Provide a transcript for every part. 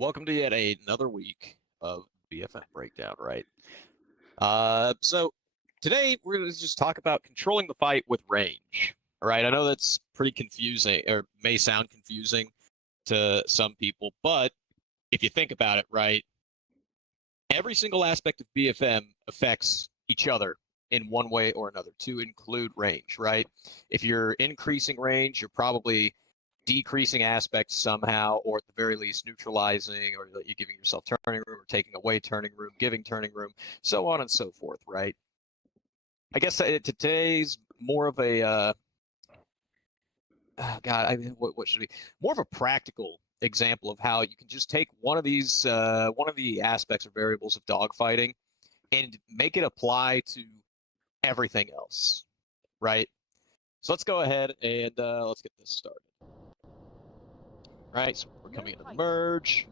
Welcome to yet another week of BFM Breakdown, right? So today we're going to just talk about controlling the fight with range. All right, I know that's pretty confusing, or may sound confusing to some people, but if you think about it, right, every single aspect of BFM affects each other in one way or another, to include range, right? If you're increasing range, you're probably decreasing aspects somehow, or at the very least neutralizing, or you're giving yourself turning room, or taking away turning room, giving turning room, so on and so forth, right? I guess today's more of a God, I mean, what should be more of a practical example of how you can just take one of these one of the aspects or variables of dogfighting and make it apply to everything else, right? So let's go ahead and let's get this started. Right, so we're coming into the merge.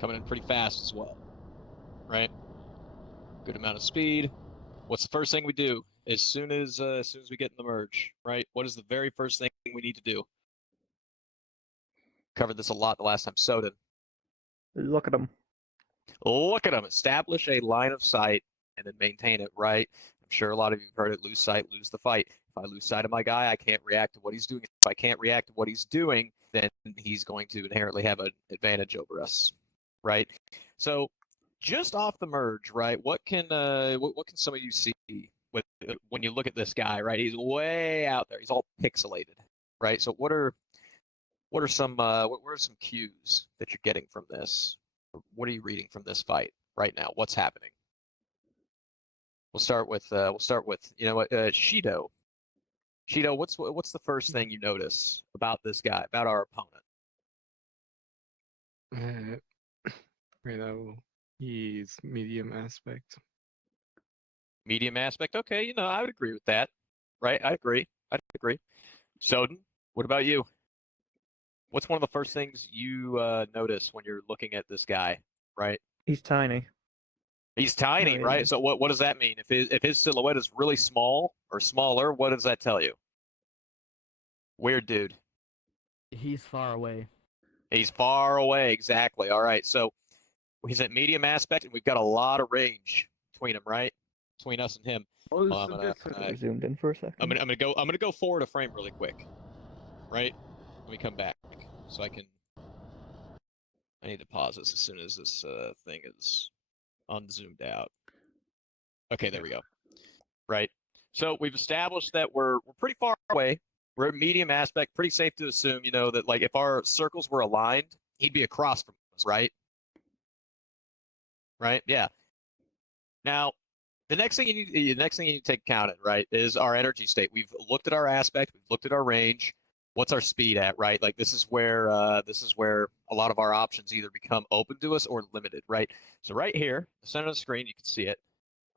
Coming in pretty fast as well, right? Good amount of speed. What's the first thing we do as soon as we get in the merge, right? What is the very first thing we need to do? Covered this a lot the last time. Soden. Look at them. Look at them. Establish a line of sight and then maintain it, right? I'm sure a lot of you have heard it, lose sight, lose the fight. If I lose sight of my guy, I can't react to what he's doing. If I can't react to what he's doing, then he's going to inherently have an advantage over us, right? So just off the merge, right, what can some of you see with when you look at this guy, right? He's way out there. He's all pixelated, right? So what are some cues that you're getting from this? What are you reading from this fight right now? What's happening? We'll start with Shido. Shido, what's the first thing you notice about this guy, about our opponent? He's medium aspect. Medium aspect. Okay, I would agree with that. Right? I'd agree. Soden, what about you? What's one of the first things you notice when you're looking at this guy? Right? He's tiny. He's tiny, Oh, yeah. right? So what does that mean? If his silhouette is really small or smaller, what does that tell you? Weird dude. He's far away. He's far away, exactly. All right, so he's at medium aspect, and we've got a lot of range between him, right? Between us and him. I zoomed in for a second. I'm gonna go forward a frame really quick, right? Let me come back so I need to pause this as soon as this thing is unzoomed out. Okay, there we go. Right. So we've established that we're pretty far away. We're at medium aspect. Pretty safe to assume, that like if our circles were aligned, he'd be across from us, right? Right? Yeah. Now, the next thing you need to take account of, right, is our energy state. We've looked at our aspect. We've looked at our range. What's our speed at, right? Like this is where a lot of our options either become open to us or limited, right? So right here, the center of the screen, you can see it,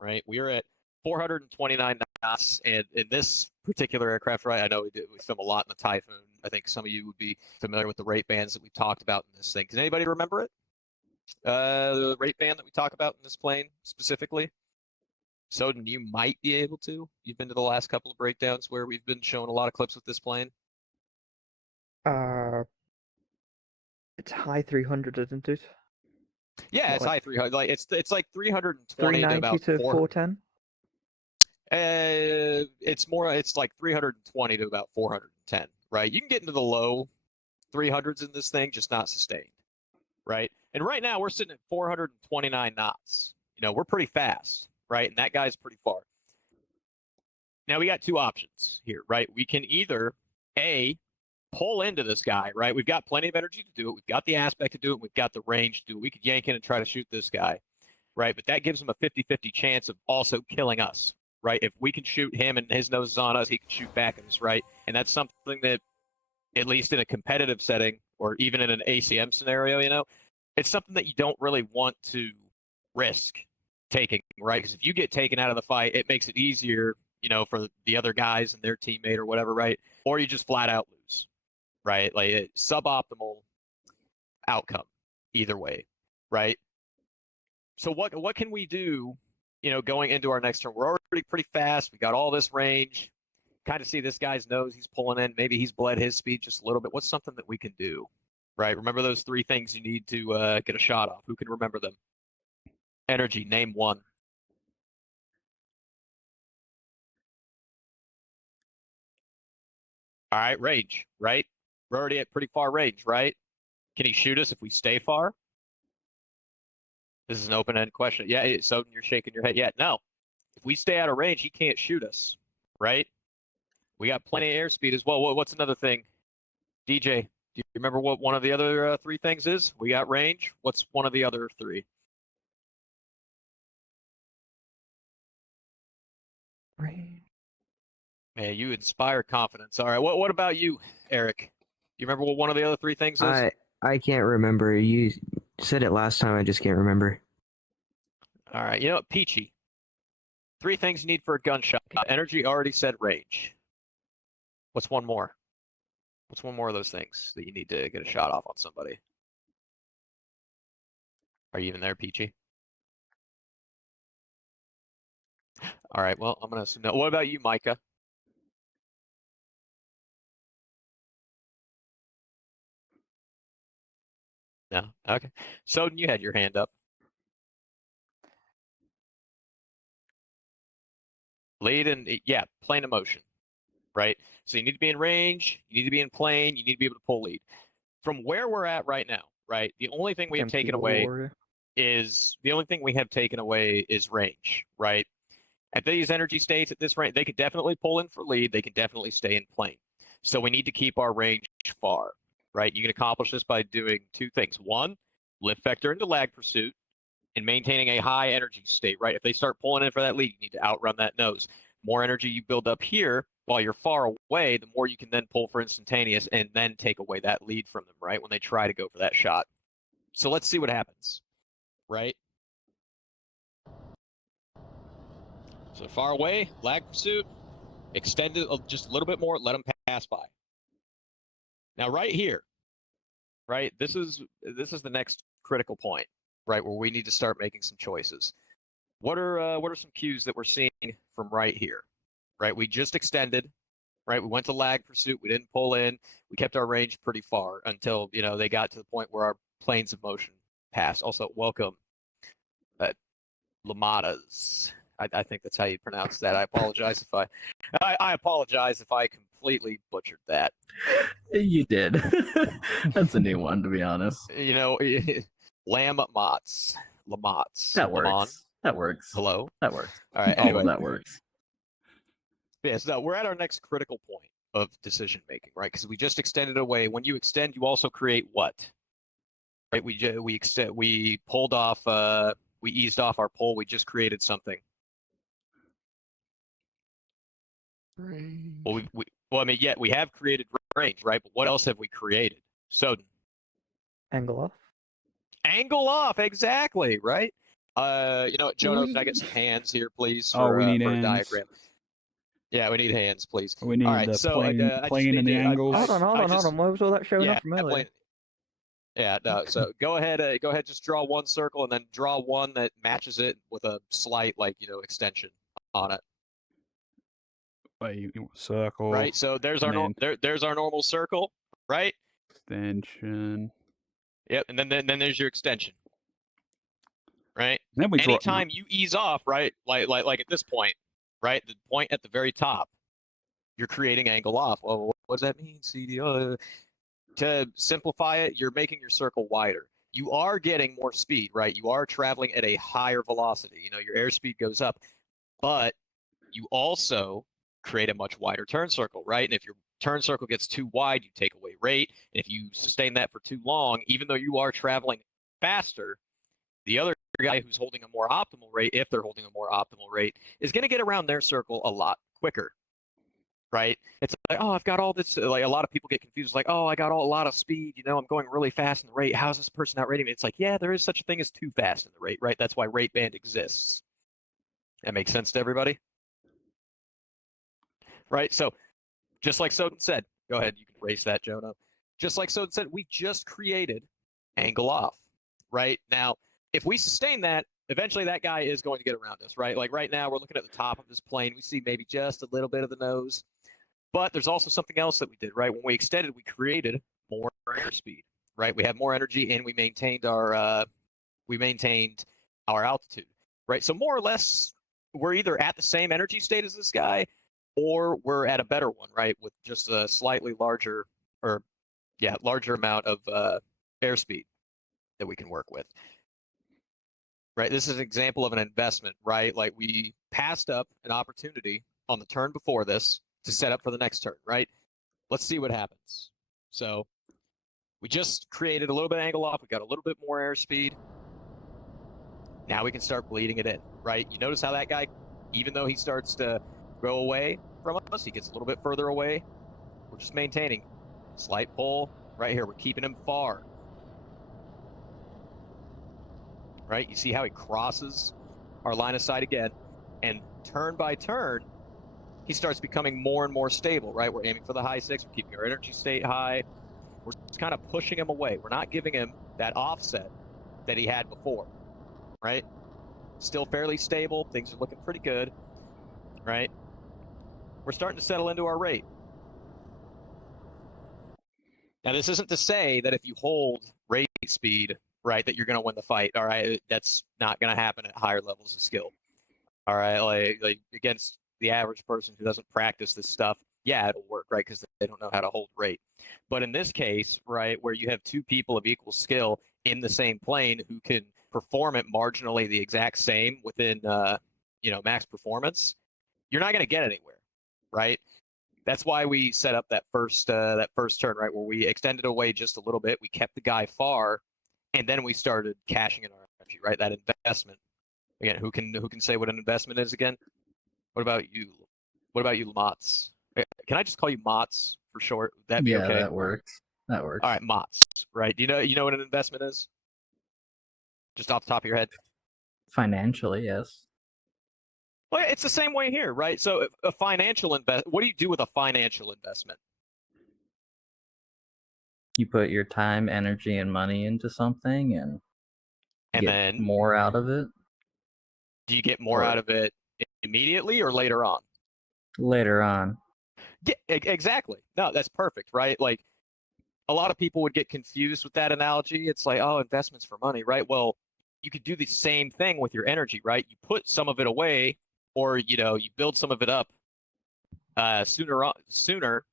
right? We are at 429 knots, and in this particular aircraft, right, I know we film a lot in the Typhoon. I think some of you would be familiar with the rate bands that we talked about in this thing. Can anybody remember it? The rate band that we talk about in this plane specifically? Soden, you might be able to. You've been to the last couple of breakdowns where we've been showing a lot of clips with this plane. It's high 300, isn't it? Yeah, it's high 300. Like it's like 320 to about 410. It's like 320 to about 410, right? You can get into the low 300s in this thing, just not sustained, right? And right now we're sitting at 429 knots. We're pretty fast, right? And that guy's pretty far. Now we got two options here, right? We can either pull into this guy, right? We've got plenty of energy to do it. We've got the aspect to do it. We've got the range to do it. We could yank in and try to shoot this guy, right? But that gives him a 50-50 chance of also killing us, right? If we can shoot him and his nose is on us, he can shoot back at us, right? And that's something that, at least in a competitive setting or even in an ACM scenario, it's something that you don't really want to risk taking, right? Because if you get taken out of the fight, it makes it easier, for the other guys and their teammate or whatever, right? Or you just flat out lose, right? Like suboptimal outcome either way, right? So what can we do, going into our next turn? We're already pretty fast. We got all this range. Kind of see this guy's nose. He's pulling in. Maybe he's bled his speed just a little bit. What's something that we can do right? Remember those 3 things you need to get a shot off. Who can remember them? Energy, name one. All right, range, right? We're already at pretty far range, right? Can he shoot us if we stay far? This is an open-ended question. Yeah, so you're shaking your head. Yeah, no. If we stay out of range, he can't shoot us, right? We got plenty of airspeed as well. What's another thing? DJ, do you remember what one of the other 3 things is? We got range. What's one of the other 3? Range. Man, you inspire confidence. All right, what about you, Eric? You remember what one of the other 3 things is? I can't remember. You said it last time. I just can't remember. All right, you know what? Peachy. 3 things you need for a gunshot. Energy, already said range. What's one more? What's one more of those things that you need to get a shot off on somebody? Are you even there, Peachy? All right, well, I'm going to assume no. What about you, Micah? No? Okay. Soden, you had your hand up. Lead and, yeah, plane of motion, right? So you need to be in range, you need to be in plane, you need to be able to pull lead. From where we're at right now, right, the only thing we have taken away is range, right? At these energy states, at this range, they could definitely pull in for lead. They can definitely stay in plane. So we need to keep our range far, right? You can accomplish this by doing 2 things. 1, lift vector into lag pursuit and maintaining a high energy state, right? If they start pulling in for that lead, you need to outrun that nose. More energy you build up here while you're far away, the more you can then pull for instantaneous and then take away that lead from them, right? When they try to go for that shot. So let's see what happens, right? So far away, lag pursuit, extend it just a little bit more, let them pass by. Now right here, right, this is the next critical point, right, where we need to start making some choices. What are some cues that we're seeing from right here, right? We just extended, right? We went to lag pursuit, we didn't pull in, we kept our range pretty far until, you know, they got to the point where our planes of motion passed. Also, welcome, Lamadas. I think that's how you pronounce that. I apologize if I apologize if I completely butchered that. You did. That's a new one, to be honest. You know, Lamots. That works. That works. Hello? That works. All right, All anyway. of that works. Yes, no, we're at our next critical point of decision making, right? Because we just extended away. When you extend, you also create what? Right? We pulled off. We eased off our pull. We just created something. Range. Well, I mean, yeah, we have created range, right? But what else have we created? Soden. Angle off. Angle off, exactly, right? You know what, Jono, can I get some hands here, please, for, we need for a hands. diagram? Yeah, we need hands, please. We need All right, the so plane, I just plane and the need to- angles. Hold on, hold on. Why was all that showing yeah, off from earlier? Yeah, no. So go ahead, just draw one circle and then draw one that matches it with a slight, like, you know, extension on it. Wait, circle. Right. So there's our there's our normal circle, right? Extension. Yep. And then there's your extension. Right. Then we draw. Anytime you ease off, right? Like at this point, right? The point at the very top, you're creating angle off. Well, what does that mean, CD? To simplify it, you're making your circle wider. You are getting more speed, right? You are traveling at a higher velocity. You know, your airspeed goes up, but you also create a much wider turn circle, right? And if your turn circle gets too wide, you take away rate. And if you sustain that for too long, even though you are traveling faster, the other guy who's holding a more optimal rate, if they're holding a more optimal rate, is going to get around their circle a lot quicker. Right? It's like, oh, I've got all this. Like, a lot of people get confused. Like, oh, I got a lot of speed. You know, I'm going really fast in the rate. How's this person outrating me? It's like, yeah, there is such a thing as too fast in the rate, right? That's why rate band exists. That makes sense to everybody? Right? So, just like Soden said, go ahead. You can erase that, Jonah. Just like Soden said, we just created angle off. Right? Now, if we sustain that, eventually that guy is going to get around us, right? Like right now, we're looking at the top of this plane. We see maybe just a little bit of the nose. But there's also something else that we did, right? When we extended, we created more airspeed, right? We have more energy and we maintained our altitude, right? So more or less, we're either at the same energy state as this guy, or we're at a better one, right? With just a slightly larger amount of airspeed that we can work with. Right, this is an example of an investment, right? Like we passed up an opportunity on the turn before this to set up for the next turn, right? Let's see what happens. So we just created a little bit of angle off. We got a little bit more airspeed. Now we can start bleeding it in, right? You notice how that guy, even though he starts to go away from us, he gets a little bit further away. We're just maintaining slight pull right here. We're keeping him far. Right? You see how he crosses our line of sight again, and turn by turn, he starts becoming more and more stable, right? We're aiming for the high 6, we're keeping our energy state high. We're just kind of pushing him away. We're not giving him that offset that he had before, right? Still fairly stable, things are looking pretty good, right? We're starting to settle into our rate. Now, this isn't to say that if you hold rate speed, right, that you're going to win the fight. All right, that's not going to happen at higher levels of skill. All right, like against the average person who doesn't practice this stuff, yeah, it'll work, right, because they don't know how to hold rate. But in this case, right, where you have two people of equal skill in the same plane who can perform it marginally the exact same within, max performance, you're not going to get anywhere, right? That's why we set up that first turn, right, where we extended away just a little bit. We kept the guy far, and then we started cashing in our energy, right? That investment. Again, who can say what an investment is again? What about you? What about you, Mots? Can I just call you Mots for short? Would that be okay? That works. That works. All right, Mots. Right? Do you know what an investment is? Just off the top of your head. Financially, yes. Well, it's the same way here, right? So a financial what do you do with a financial investment? You put your time, energy, and money into something and get then more out of it. Do you get more out of it immediately or later on? Later on. Yeah, exactly. No, that's perfect, right? Like a lot of people would get confused with that analogy. It's like, oh, investments for money, right? Well, you could do the same thing with your energy, right? You put some of it away, or you build some of it up sooner,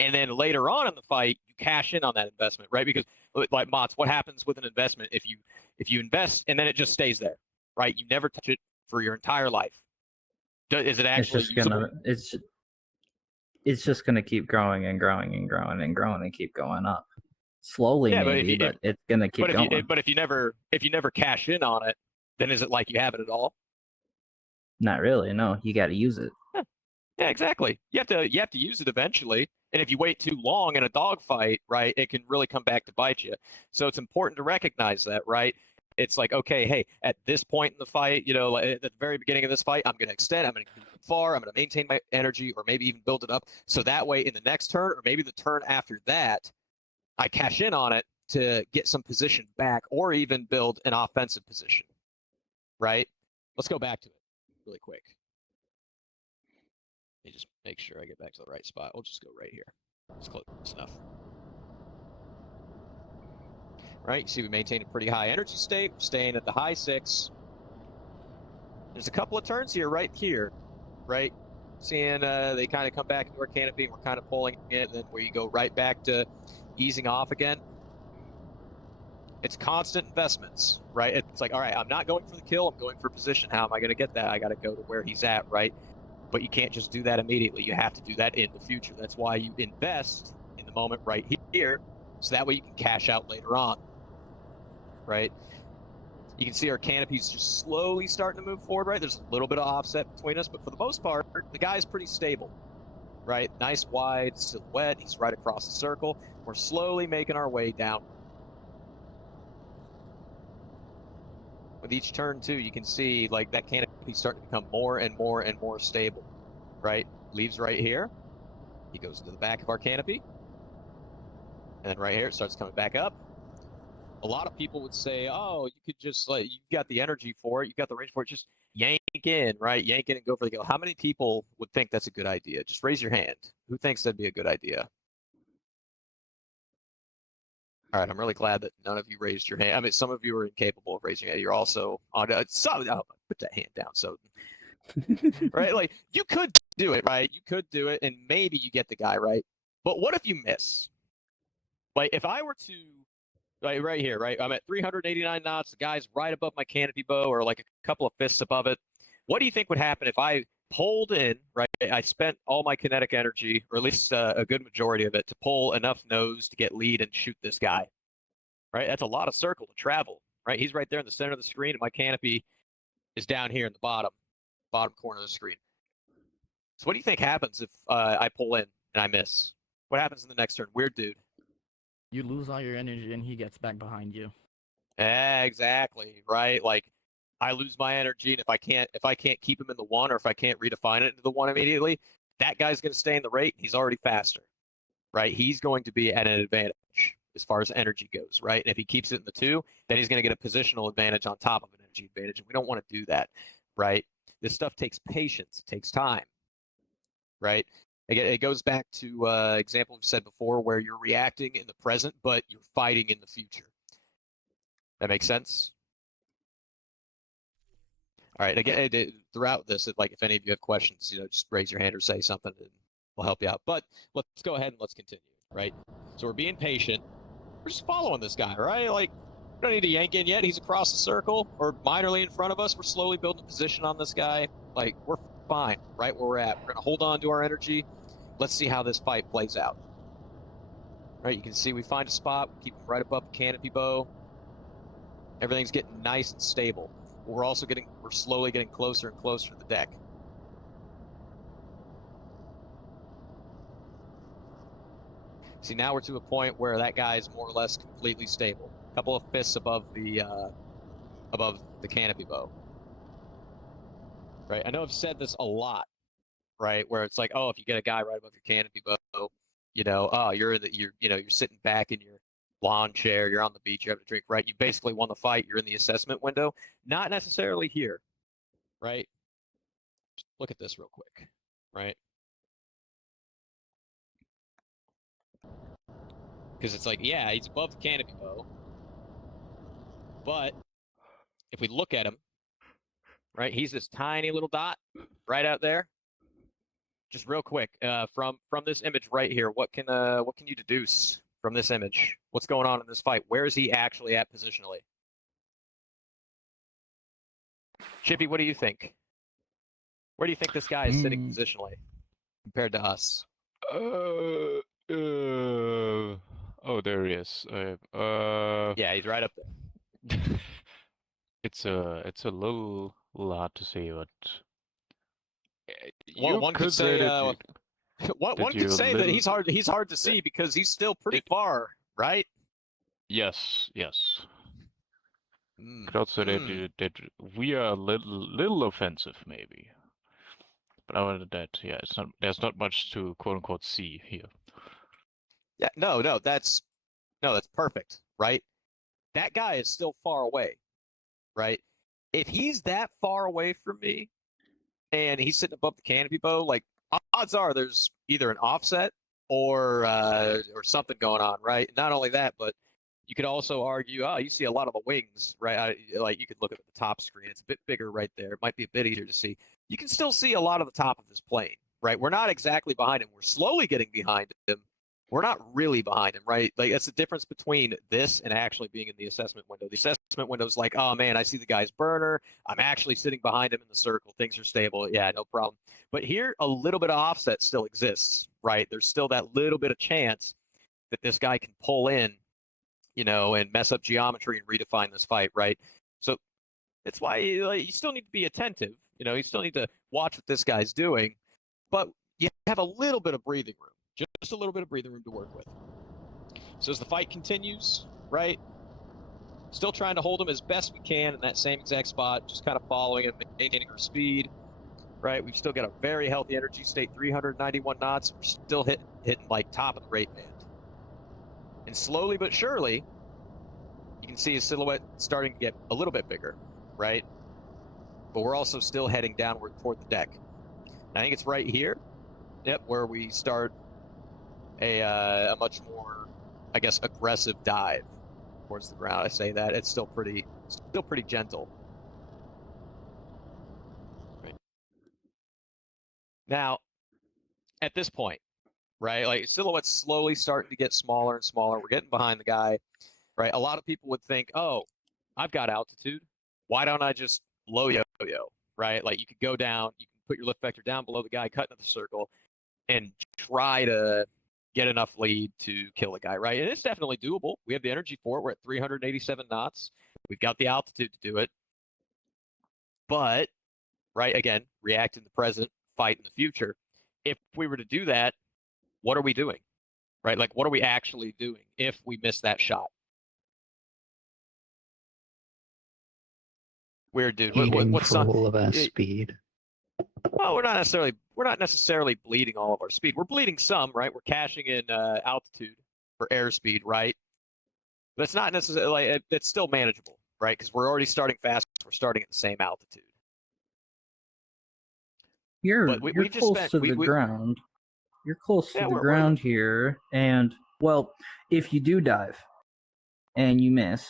and then later on in the fight, you cash in on that investment, right? Because like Mots, what happens with an investment if you invest and then it just stays there, right? You never touch it for your entire life. Is it actually usable? It's just gonna keep growing and growing and growing and growing and keep going up. Slowly, Yeah, maybe, but it's gonna keep going. But if you never cash in on it, then is it like you have it at all? Not really. No, you got to use it. Yeah, exactly. You have to use it eventually. And if you wait too long in a dogfight, right, it can really come back to bite you. So it's important to recognize that, right? It's like, okay, hey, at this point in the fight, at the very beginning of this fight, I'm going to extend, I'm going to go far, I'm going to maintain my energy, or maybe even build it up. So that way, in the next turn, or maybe the turn after that, I cash in on it to get some position back, or even build an offensive position, right? Let's go back to it really quick. Let me just make sure I get back to the right spot. We'll just go right here. It's close enough. Right, you see we maintain a pretty high energy state. We're staying at the high 6. There's a couple of turns here, right here, right? Seeing they kind of come back into our canopy, and we're kind of pulling it, and then where you go right back to easing off again. It's constant investments, right? It's like, all right, I'm not going for the kill, I'm going for position. How am I going to get that? I got to go to where he's at, right? But you can't just do that immediately. You have to do that in the future. That's why you invest in the moment right here, so that way you can cash out later on, right? You can see our canopies just slowly starting to move forward, right? There's a little bit of offset between us, but for the most part, the guy's pretty stable, right? Nice wide silhouette. He's right across the circle. We're slowly making our way down. With each turn, too, you can see like that canopy starting to become more and more and more stable, right? Leaves right here. He goes to the back of our canopy. And then right here, it starts coming back up. A lot of people would say, oh, you could just, you've got the energy for it. You've got the range for it. Just yank in, right? Yank in and go for the kill. How many people would think that's a good idea? Just raise your hand. Who thinks that'd be a good idea? All right, I'm really glad that none of you raised your hand. I mean, some of you are incapable of raising it. You're also on some. Oh, put that hand down. So, right, like you could do it, right? You could do it, and maybe you get the guy right. But what if you miss? Like, if I were to, like, right here, right? I'm at 389 knots. The guy's right above my canopy bow, or like a couple of fists above it. What do you think would happen if I pulled in, right? I spent all my kinetic energy, or at least a good majority of it, to pull enough nose to get lead and shoot this guy, right? That's a lot of circle to travel, right? He's right there in the center of the screen, and my canopy is down here in the bottom corner of the screen. So what do you think happens if I pull in and I miss? What happens in the next turn? Weird dude. You lose all your energy and he gets back behind you. Exactly, right? Like I lose my energy, and if I can't keep him in the one, or if I can't redefine it into the one immediately, that guy's going to stay in the rate. He's already faster, right? He's going to be at an advantage as far as energy goes, right? And if he keeps it in the two, then he's going to get a positional advantage on top of an energy advantage, and we don't want to do that, right? This stuff takes patience. It takes time, right? Again, it goes back to example we've said before, where you're reacting in the present, but you're fighting in the future. That makes sense? All right. Again, throughout this, like if any of you have questions, just raise your hand or say something, and we'll help you out. But let's go ahead and let's continue, right? So we're being patient. We're just following this guy, right? Like, we don't need to yank in yet. He's across the circle or minorly in front of us. We're slowly building a position on this guy. Like, we're fine right where we're at. We're going to hold on to our energy. Let's see how this fight plays out. Right, you can see we find a spot. We keep him right above the canopy bow. Everything's getting nice and stable. We're slowly getting closer and closer to the deck. See, now we're to a point where that guy's more or less completely stable. A couple of fists above the canopy bow. Right, I know I've said this a lot, right? Where it's like, oh, if you get a guy right above your canopy bow, oh, you're sitting back in your lawn chair, you're on the beach, you're having a drink, right? You basically won the fight. You're in the assessment window. Not necessarily here, right? Just look at this real quick, right? Because it's like, yeah, he's above the canopy bow, but if we look at him, right, he's this tiny little dot right out there. Just real quick, from this image right here, what can you deduce from this image? What's going on in this fight? Where is he actually at positionally? Chippy, what do you think? Where do you think this guy is sitting positionally compared to us? Oh, there he is. Yeah, he's right up there. It's a little hard to say, but Well, one could say that he's hard to see because he's still pretty far, right? Yes. Could also that we are a little offensive, maybe. But other than that, yeah, there's not much to quote unquote see here. Yeah, no, that's perfect, right? That guy is still far away, right? If he's that far away from me and he's sitting above the canopy bow, like odds are there's either an offset or something going on, right? Not only that, but you could also argue, oh, you see a lot of the wings, right? Like you could look at the top screen. It's a bit bigger right there. It might be a bit easier to see. You can still see a lot of the top of his plane, right? We're not exactly behind him. We're slowly getting behind him. We're not really behind him, right? Like that's the difference between this and actually being in the assessment window. The assessment window is like, oh man, I see the guy's burner. I'm actually sitting behind him in the circle. Things are stable. Yeah, no problem. But here, a little bit of offset still exists, right? There's still that little bit of chance that this guy can pull in, and mess up geometry and redefine this fight, right? So it's why you still need to be attentive. You still need to watch what this guy's doing, but you have a little bit of breathing room. Just a little bit of breathing room to work with. So as the fight continues, right, still trying to hold him as best we can in that same exact spot, just kind of following him, maintaining our speed, right? We've still got a very healthy energy state, 391 knots. We're still hitting like top of the rate band. And slowly but surely, you can see his silhouette starting to get a little bit bigger, right? But we're also still heading downward toward the deck. I think it's right here, where we start a much more I guess, aggressive dive towards the ground. I say that it's still pretty gentle. Right. Now, at this point, right, like silhouette's slowly starting to get smaller and smaller. We're getting behind the guy, right? A lot of people would think, oh, I've got altitude. Why don't I just low yo-yo, right? Like you could go down, you can put your lift vector down below the guy, cut into the circle, and try to get enough lead to kill the guy, right? And it's definitely doable. We have the energy for it. We're at 387 knots. We've got the altitude to do it. But, right, again, react in the present, fight in the future. If we were to do that, what are we doing? Right? Like, what are we actually doing if we miss that shot? Weird, dude. Eating What's for on? all of our speed. Well, we're not necessarily bleeding all of our speed. We're bleeding some, right? We're cashing in altitude for airspeed, right? But it's not necessarily like it's still manageable, right? Because we're already starting fast. We're starting at the same altitude. You're But we you're just close spent to the we ground. You're close Yeah, to the we're ground here, and well, if you do dive and you miss,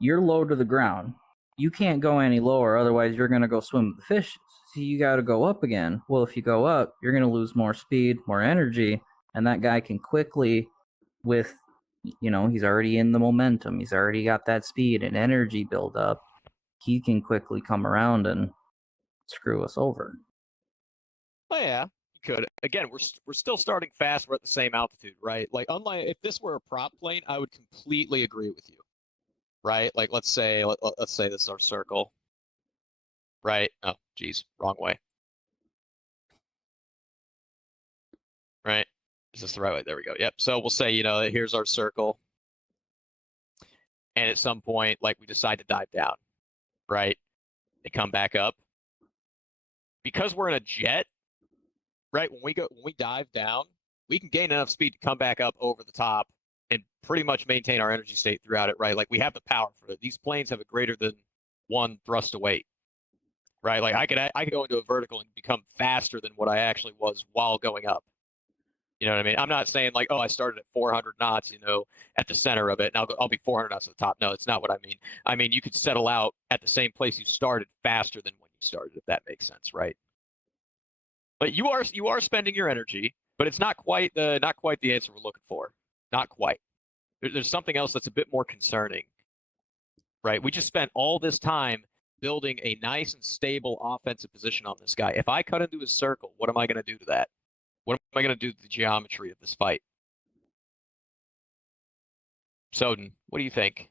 you're low to the ground. You can't go any lower, otherwise you're gonna go swim with the fishes. So you got to go up again. Well, if you go up, you're gonna lose more speed, more energy, and that guy can quickly, with he's already in the momentum. He's already got that speed and energy build up. He can quickly come around and screw us over. Oh yeah, you could. Again, we're still starting fast. We're at the same altitude, right? Like, unlike if this were a prop plane, I would completely agree with you, right? Like, let's say this is our circle, right? Oh, geez, wrong way. Right? Is this the right way? There we go. Yep. So we'll say, here's our circle, and at some point, like, we decide to dive down, right? They come back up because we're in a jet, right? When we dive down, we can gain enough speed to come back up over the top and pretty much maintain our energy state throughout it, right? Like, we have the power for it. These planes have a greater than 1 thrust to weight, right? Like, I could go into a vertical and become faster than what I actually was while going up. You know what I mean? I'm not saying like, oh, I started at 400 knots, at the center of it, and I'll be 400 knots at the top. No, it's not what I mean. I mean, you could settle out at the same place you started faster than when you started, if that makes sense, right? But you are spending your energy, but it's not quite the answer we're looking for. Not quite. There's something else that's a bit more concerning, right? We just spent all this time building a nice and stable offensive position on this guy. If I cut into his circle, what am I going to do to that? What am I going to do to the geometry of this fight? Soden, what do you think?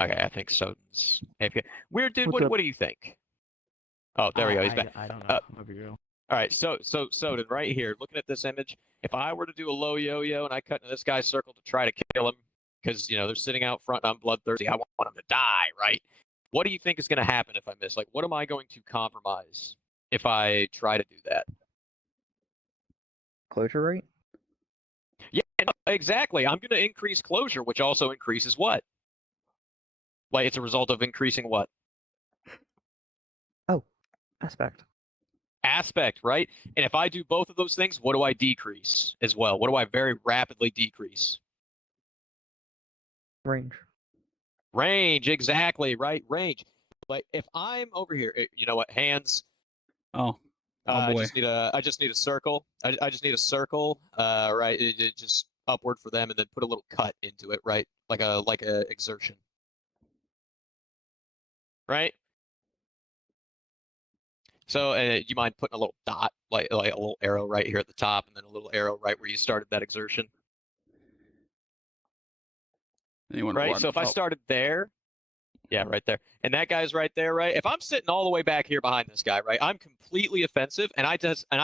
Okay, I think Soden's AFK. Weird dude, What's what up? do you think? Oh, there we go. He's back. I don't know. Wherever you go. All right, so Soden, right here, looking at this image, if I were to do a low yo-yo and I cut into this guy's circle to try to kill him, because they're sitting out front and I'm bloodthirsty, I want him to die, right? What do you think is going to happen if I miss? Like, what am I going to compromise if I try to do that? Closure rate? Yeah, no, exactly. I'm going to increase closure, which also increases what? Like, it's a result of increasing what? Oh, aspect. Aspect, right? And if I do both of those things, what do I decrease as well? What do I very rapidly decrease? Range. Range, exactly, right? Range. Like, if I'm over here, you know what? Hands. Oh, I boy. just need a circle. I just need a circle. Right? It just upward for them, and then put a little cut into it, right? Like a exertion. Right? So, do you mind putting a little dot, like a little arrow right here at the top, and then a little arrow right where you started that exertion? Anyone Right? run? So if I Oh, started there, yeah, right there, and that guy's right there, right? If I'm sitting all the way back here behind this guy, right, I'm completely offensive, and I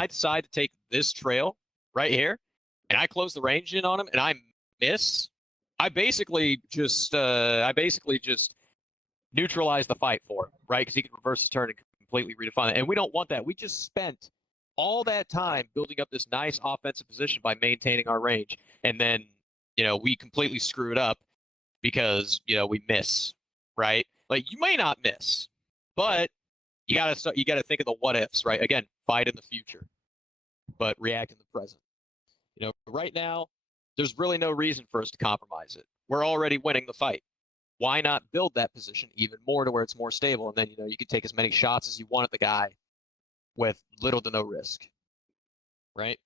decide to take this trail right here, and I close the range in on him, and I miss. I basically just neutralize the fight for him, right? Because he can reverse his turn and completely redefine it, and we don't want that. We just spent all that time building up this nice offensive position by maintaining our range, and then we completely screw it up because we miss, right? Like, you may not miss, but You gotta think of the what ifs, right? Again, fight in the future, but react in the present. Right now, there's really no reason for us to compromise it. We're already winning the fight. Why not build that position even more to where it's more stable? And then, you could take as many shots as you want at the guy with little to no risk, right?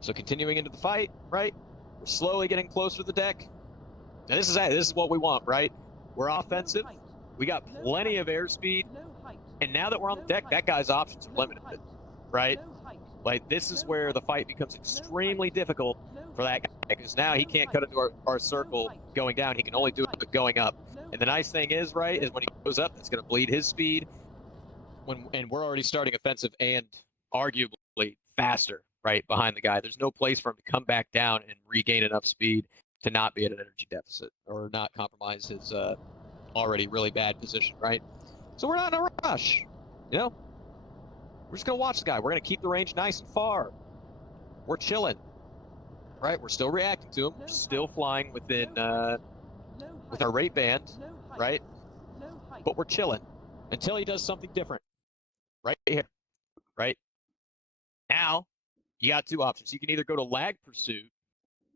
So continuing into the fight, right? We're slowly getting closer to the deck. And this is what we want, right? We're offensive. We got plenty of airspeed. And now that we're on the deck, that guy's options are limited, right? Like, this is where the fight becomes extremely difficult for that guy, because now he can't cut into our circle going down. He can only do it going up. And the nice thing is, right, is when he goes up, it's going to bleed his speed. And we're already starting offensive and arguably faster, right, behind the guy. There's no place for him to come back down and regain enough speed to not be at an energy deficit or not compromise his already really bad position, right? So we're not in a rush, We're just going to watch the guy. We're going to keep the range nice and far. We're chilling, right? We're still reacting to him. We're still flying within with our rate band, right? But we're chilling until he does something different. Right here, right? Now, you got two options. You can either go to lag pursuit,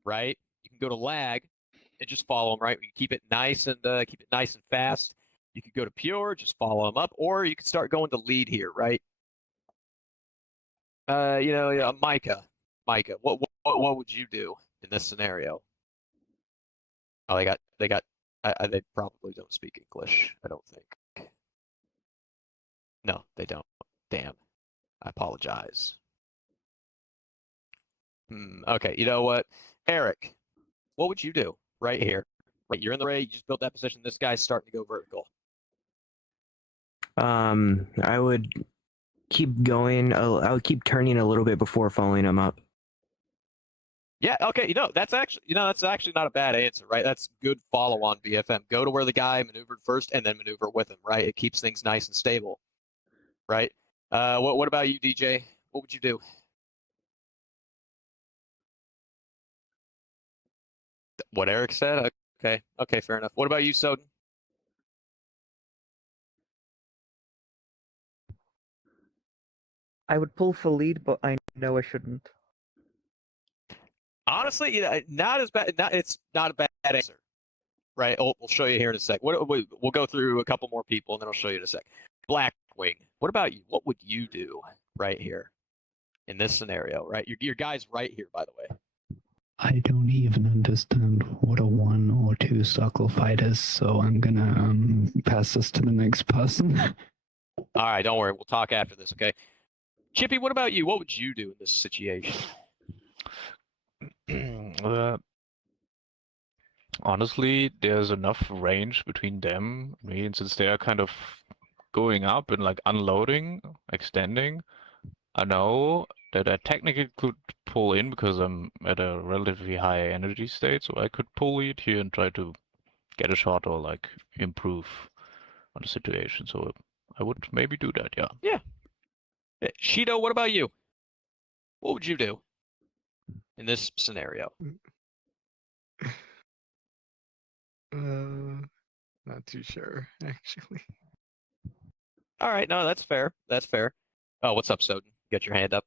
right? You can go to lag and just follow him, right? You keep it nice and fast. You could go to pure, just follow him up, or you could start going to lead here, right? Micah, what would you do in this scenario? Oh, they probably don't speak English, I don't think. No, they don't. Damn. I apologize. Okay, you know what? Eric, what would you do right here? Right, you're in the ray, you just built that position. This guy's starting to go vertical. I would keep going. I would keep turning a little bit before following him up. Yeah, okay, that's actually not a bad answer, right? That's good follow on BFM. Go to where the guy maneuvered first and then maneuver with him, right? It keeps things nice and stable, right? What about you, DJ? What would you do? What Eric said? Okay, fair enough. What about you, Soden? I would pull for lead, but I know I shouldn't. Honestly, not as bad. It's not a bad answer, right? We'll show you here in a sec. We'll go through a couple more people, and then I'll show you in a sec. Blackwing, what about you? What would you do right here in this scenario, right? Your guy's right here, by the way. I don't even understand what a 1 or 2 circle fight is, so I'm gonna pass this to the next person. All right, don't worry. We'll talk after this, okay? Chippy, what about you? What would you do in this situation? Honestly, there's enough range between them. I mean, since they are kind of going up and like unloading, extending, I know that I technically could pull in because I'm at a relatively high energy state, so I could pull lead here and try to get a shot or like improve on the situation. So I would maybe do that, yeah. Yeah. Shido, what about you? What would you do in this scenario? Not too sure, actually. All right, no, that's fair. That's fair. Oh, what's up, Soden? Get your hand up.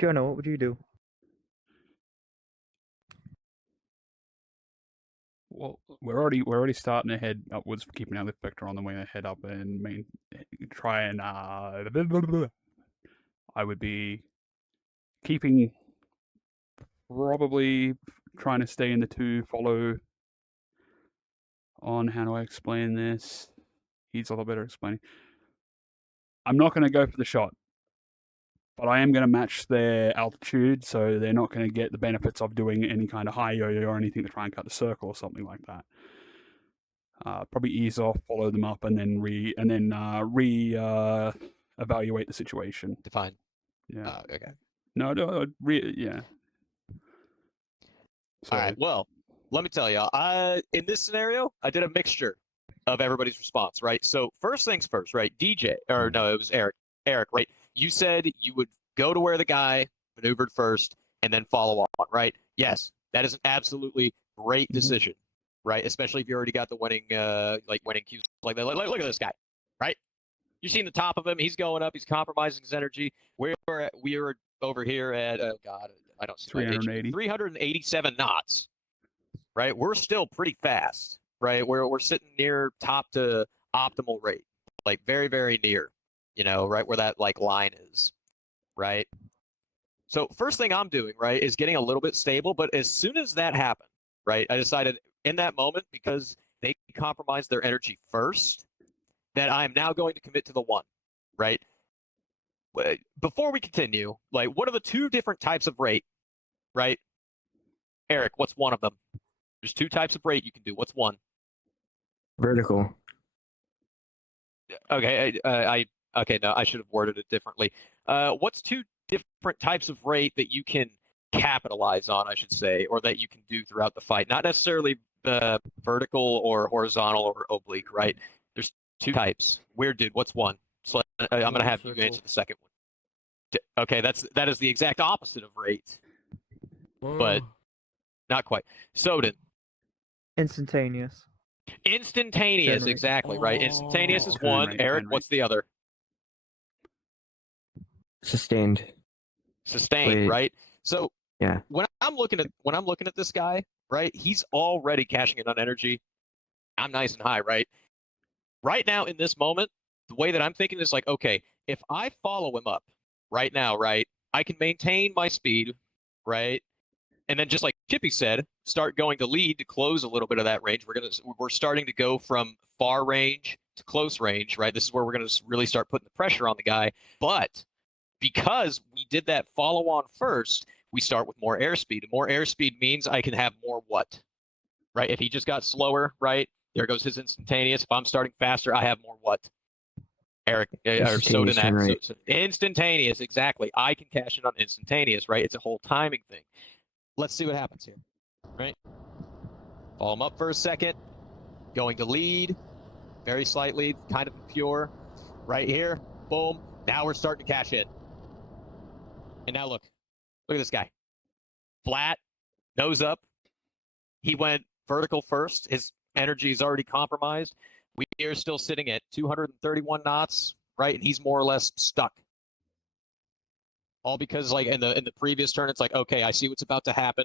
Jonah, what would you do? Well, we're already starting to head upwards, keeping our lift vector on the way to head up and try and I would be keeping, probably trying to stay in the 2 follow on. How do I explain this? He's a lot better explaining. I'm not going to go for the shot, but I am going to match their altitude, so they're not going to get the benefits of doing any kind of high yo-yo or anything to try and cut the circle or something like that. Probably ease off, follow them up, and then evaluate the situation. Define. Yeah. Okay. Yeah. So, All right. Well, let me tell you. In this scenario, I did a mixture of everybody's response, right? So first things first, right? DJ, or no, it was Eric. Eric, right? You said you would go to where the guy maneuvered first and then follow on, right? Yes, that is an absolutely great decision, right? Especially if you already got the winning cues like that. Look at this guy, right? You've seen the top of him. He's going up. He's compromising his energy. We were over here at oh god, I don't see 380. 387 knots, right? We're still pretty fast, right? We're sitting near top to optimal rate, like very very near, right where that like line is, right? So first thing I'm doing, right, is getting a little bit stable. But as soon as that happened, right, I decided in that moment, because they compromised their energy first, that I am now going to commit to the one, right? Before we continue, like, what are the two different types of rate, right? Eric, what's one of them? There's two types of rate you can do. What's one? Vertical. Okay, okay, no, I should have worded it differently. What's two different types of rate that you can capitalize on, I should say, or that you can do throughout the fight? Not necessarily vertical or horizontal or oblique, right? There's two types. Weird dude, what's one? So I'm gonna have you answer the second one. Okay, that is the exact opposite of rate, but not quite. Soden. Instantaneous. Instantaneous, Turn rate. exactly right. Instantaneous is Turn one. rate, Eric, turn what's the other? Sustained. Sustained, Wait. right? So Yeah. when I'm looking at this guy, right, he's already cashing in on energy. I'm nice and high, right? Right now in this moment, the way that I'm thinking is like, okay, if I follow him up right now, right, I can maintain my speed, right? And then just like Chippy said, start going to lead to close a little bit of that range. We're starting to go from far range to close range, right? This is where we're going to really start putting the pressure on the guy. But because we did that follow on first, we start with more airspeed. And more airspeed means I can have more what? Right? If he just got slower, right? There goes his instantaneous. If I'm starting faster, I have more what? Eric, or Soden, turn rate. so instantaneous, exactly. I can cash in on instantaneous, right? It's a whole timing thing. Let's see what happens here, right? Follow him up for a second. Going to lead, very slightly, kind of pure. Right here, boom. Now we're starting to cash in. And now look at this guy. Flat, nose up. He went vertical first. His energy is already compromised. We are still sitting at 231 knots, right? And he's more or less stuck. All because, like, in the previous turn, it's like, okay, I see what's about to happen.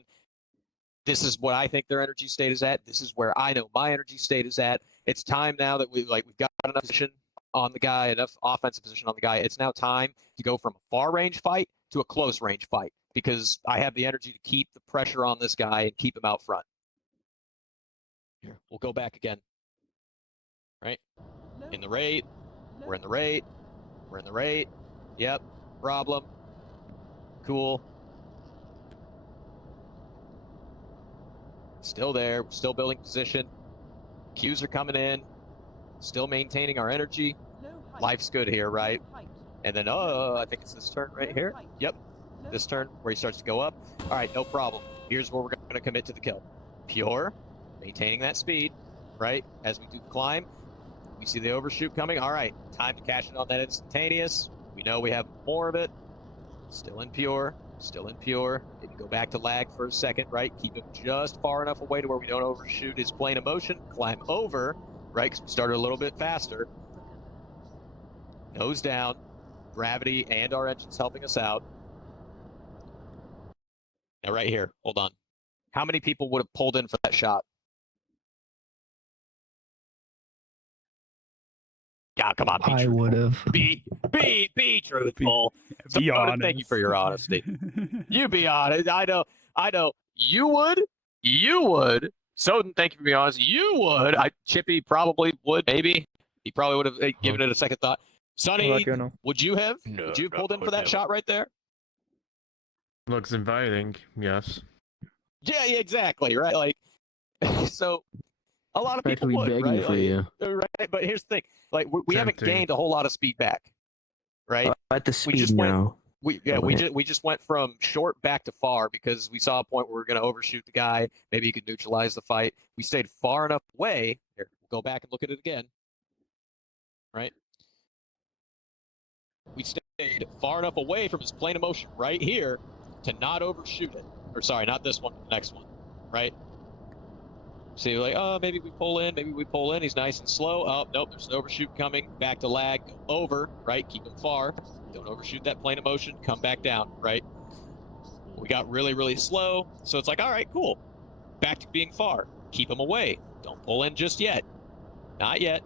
This is what I think their energy state is at. This is where I know my energy state is at. It's time now that we've got enough position on the guy, enough offensive position on the guy. It's now time to go from a far range fight to a close range fight, because I have the energy to keep the pressure on this guy and keep him out front. Here, we'll go back again. Right? In the rate. We're in the rate. We're in the rate. Yep. Problem. Cool. Still there. We're still building position. Cues are coming in. Still maintaining our energy. Life's good here, right? And then, I think it's this turn right here. Yep. This turn where he starts to go up. All right, no problem. Here's where we're going to commit to the kill. Pure. Maintaining that speed, right? As we do the climb. We see the overshoot coming. All right, time to cash in on that instantaneous. We know we have more of it. Still in pure. Still in pure. Maybe go back to lag for a second, right? Keep him just far enough away to where we don't overshoot his plane of motion. Climb over, right? Because we started a little bit faster. Nose down. Gravity and our engines helping us out. Now right here, hold on. How many people would have pulled in for that shot? Yeah, come on, I would have. Be truthful. Be Soden, honest. thank you for your honesty. You be honest. I know. You would. Soden, thank you for being honest. You would. Chippy probably would, maybe. He probably would have given it a second thought. Sonny, What about you, no? would you have? No, Would you have no, pulled in for would that never. shot right there? Looks inviting, yes. Yeah, exactly, right? Like, so a lot of people Practically would, begging right? for you. Right? But here's the thing. Like, we haven't Tempting. gained a whole lot of speed back, right? At the We speed just went- now. We just went from short back to far because we saw a point where we were going to overshoot the guy. Maybe he could neutralize the fight. We stayed far enough away. Here, we'll go back and look at it again. Right? We stayed far enough away from his plane of motion right here to not overshoot it. Or sorry, not this one, the next one. Right? See, like, oh, maybe we pull in, maybe we pull in. He's nice and slow. Oh, nope, there's an overshoot coming. Back to lag, over, right? Keep him far. Don't overshoot that plane of motion. Come back down, right? We got really, really slow. So it's like, all right, cool. Back to being far. Keep him away. Don't pull in just yet. Not yet.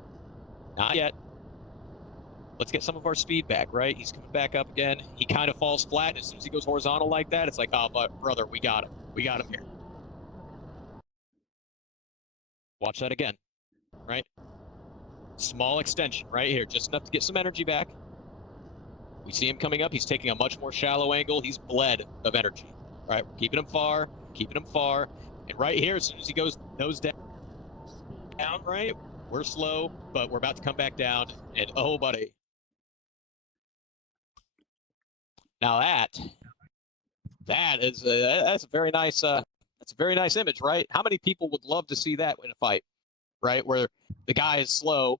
Not yet. Let's get some of our speed back, right? He's coming back up again. He kind of falls flat, and as soon as he goes horizontal like that, it's like, oh, but brother, we got him. We got him here. Watch that again, right? Small extension right here, just enough to get some energy back. We see him coming up. He's taking a much more shallow angle. He's bled of energy. All right, we're keeping him far, And right here, as soon as he goes nose down, right? We're slow, but we're about to come back down. And oh, buddy. Now that's a very nice image, right? How many people would love to see that in a fight, right? Where the guy is slow,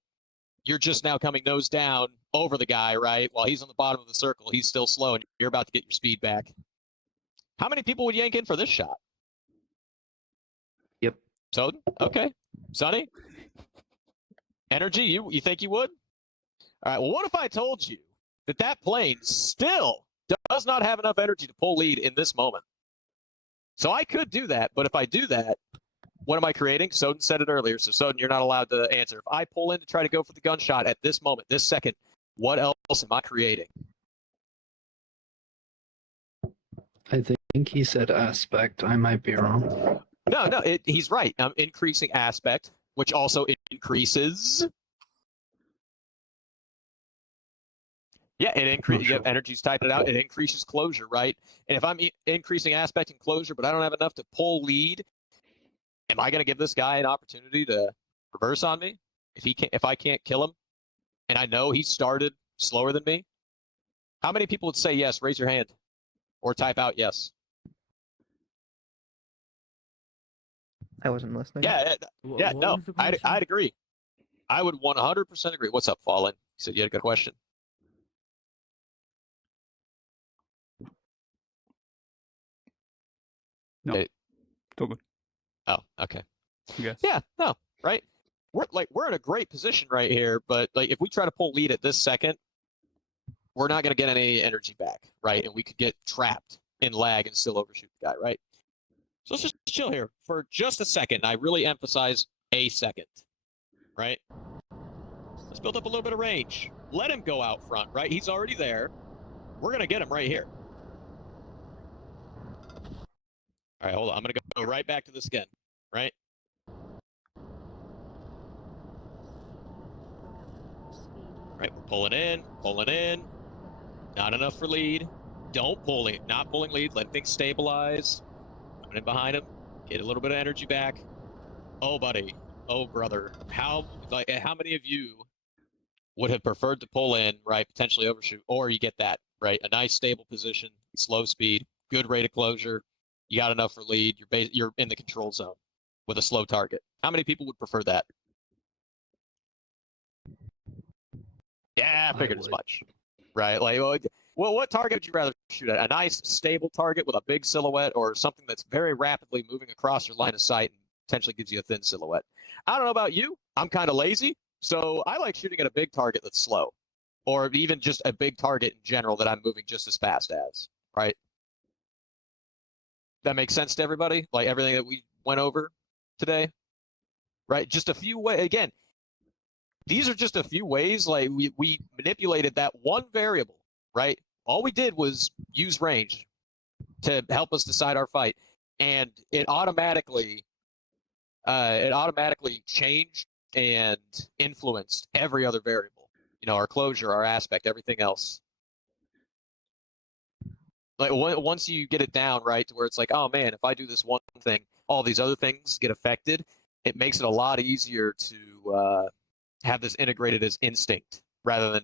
you're just now coming nose down over the guy, right? While he's on the bottom of the circle, he's still slow, and you're about to get your speed back. How many people would yank in for this shot? Yep. Soden? Okay. Sonny? Energy? You think you would? All right, well, what if I told you that plane still does not have enough energy to pull lead in this moment? So I could do that, but if I do that, what am I creating? Soden said it earlier, so Soden, you're not allowed to answer. If I pull in to try to go for the gunshot at this moment, this second, what else am I creating? I think he said aspect. I might be wrong. No, he's right. I'm increasing aspect, which also increases. Yeah, it increases. Sure. Energy's typed it out. It increases closure, right? And if I'm increasing aspect and closure, but I don't have enough to pull lead, am I going to give this guy an opportunity to reverse on me? If I can't kill him, and I know he started slower than me, how many people would say yes? Raise your hand, or type out yes. I wasn't listening. Yeah, no, I'd agree. I would 100% agree. What's up, Fallen? You said you had a good question. No, it's all good. Oh, okay. Yes. Yeah, no, right? We're in a great position right here, but like if we try to pull lead at this second, we're not going to get any energy back, right? And we could get trapped in lag and still overshoot the guy, right? So let's just chill here for just a second. I really emphasize a second, right? Let's build up a little bit of range. Let him go out front, right? He's already there. We're going to get him right here. All right, hold on. I'm going to go right back to this again, right? Right, we're pulling in. Not enough for lead. Don't pull it. Not pulling lead. Let things stabilize. Coming in behind him. Get a little bit of energy back. Oh, buddy. Oh, brother. How many of you would have preferred to pull in, right? Potentially overshoot, or you get that, right? A nice stable position, slow speed, good rate of closure. You got enough for lead. You're in the control zone with a slow target. How many people would prefer that? Yeah, I figured as much. Right? Like, well, what target would you rather shoot at? A nice, stable target with a big silhouette, or something that's very rapidly moving across your line of sight and potentially gives you a thin silhouette? I don't know about you. I'm kind of lazy, so I like shooting at a big target that's slow, or even just a big target in general that I'm moving just as fast as, right? That makes sense to everybody? Like everything that we went over today, right? Just a few ways. Again, these are just a few ways. Like we manipulated that one variable, right? All we did was use range to help us decide our fight, and it automatically changed and influenced every other variable. You know, our closure, our aspect, everything else. Like once you get it down, right, to where it's like, oh man, if I do this one thing, all these other things get affected. It makes it a lot easier to have this integrated as instinct rather than,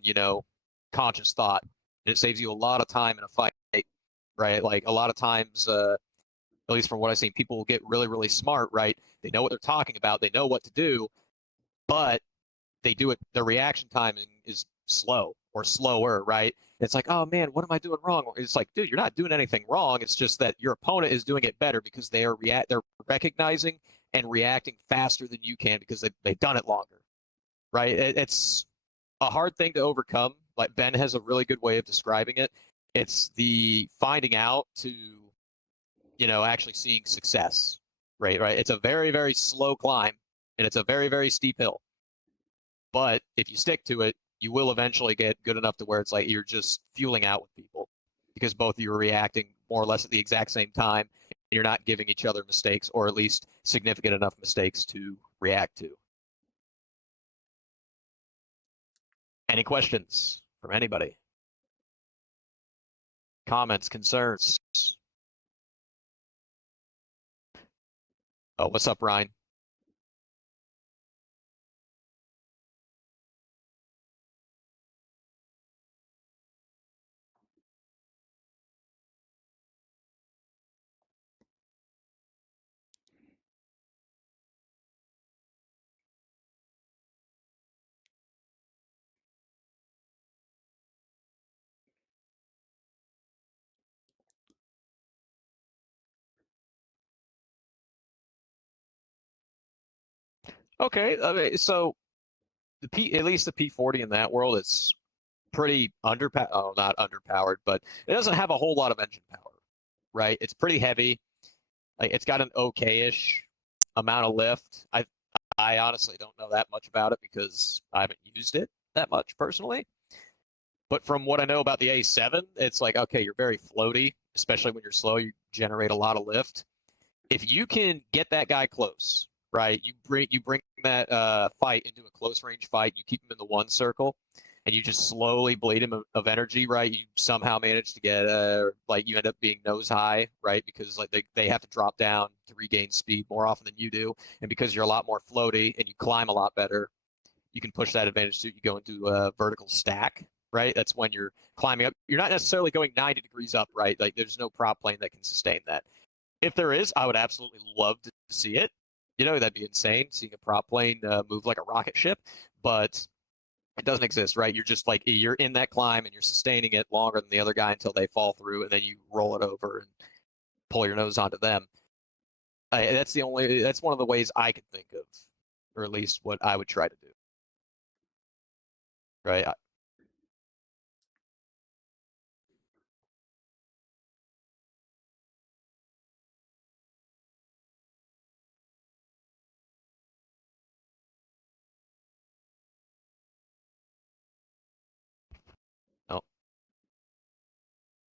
conscious thought. And it saves you a lot of time in a fight, right? Like a lot of times, at least from what I've seen, people will get really, really smart, right? They know what they're talking about. They know what to do, but they do it. Their reaction timing is slow or slower, right? It's like, oh man, what am I doing wrong? It's like, dude, you're not doing anything wrong. It's just that your opponent is doing it better because they're recognizing and reacting faster than you can because they've done it longer, right? It's a hard thing to overcome. Like Ben has a really good way of describing it. It's the finding out to, actually seeing success, right? It's a very, very slow climb, and it's a very, very steep hill. But if you stick to it, you will eventually get good enough to where it's like you're just fueling out with people because both of you are reacting more or less at the exact same time. And you're not giving each other mistakes, or at least significant enough mistakes to react to. Any questions from anybody? Comments, concerns? Oh, what's up, Ryan? Okay, I so at least the P40 in that world, it's pretty underpowered. Oh, not underpowered, but it doesn't have a whole lot of engine power, right? It's pretty heavy. Like it's got an okay-ish amount of lift. I honestly don't know that much about it because I haven't used it that much personally. But from what I know about the A7, it's like, okay, you're very floaty, especially when you're slow. You generate a lot of lift. If you can get that guy close, right? You bring that fight into a close range fight. You keep him in the one circle, and you just slowly bleed him of energy, right? You somehow manage to get like you end up being nose high, right? Because like they have to drop down to regain speed more often than you do, and because you're a lot more floaty and you climb a lot better, you can push that advantage to you go into a vertical stack, right? That's when you're climbing up. You're not necessarily going 90 degrees up, right? Like there's no prop plane that can sustain that. If there is, I would absolutely love to see it. That'd be insane, seeing a prop plane move like a rocket ship, but it doesn't exist, right? You're just like, you're in that climb and you're sustaining it longer than the other guy until they fall through, and then you roll it over and pull your nose onto them. That's one of the ways I could think of, or at least what I would try to do. Right? Oh.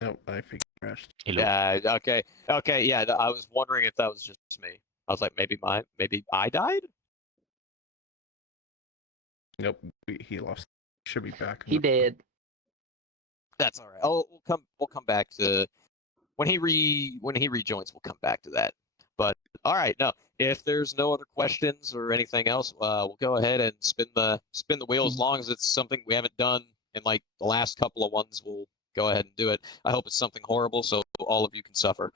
Nope, I think crashed. Yeah. Okay. Okay. Yeah. I was wondering if that was just me. I was like, maybe I died. Nope, he lost. Should be back. He did. That's all right. Oh, we'll come back to when he rejoins. We'll come back to that. But all right, no. If there's no other questions or anything else, we'll go ahead and spin the wheel. As long as it's something we haven't done in like the last couple of ones, we'll go ahead and do it. I hope it's something horrible so all of you can suffer.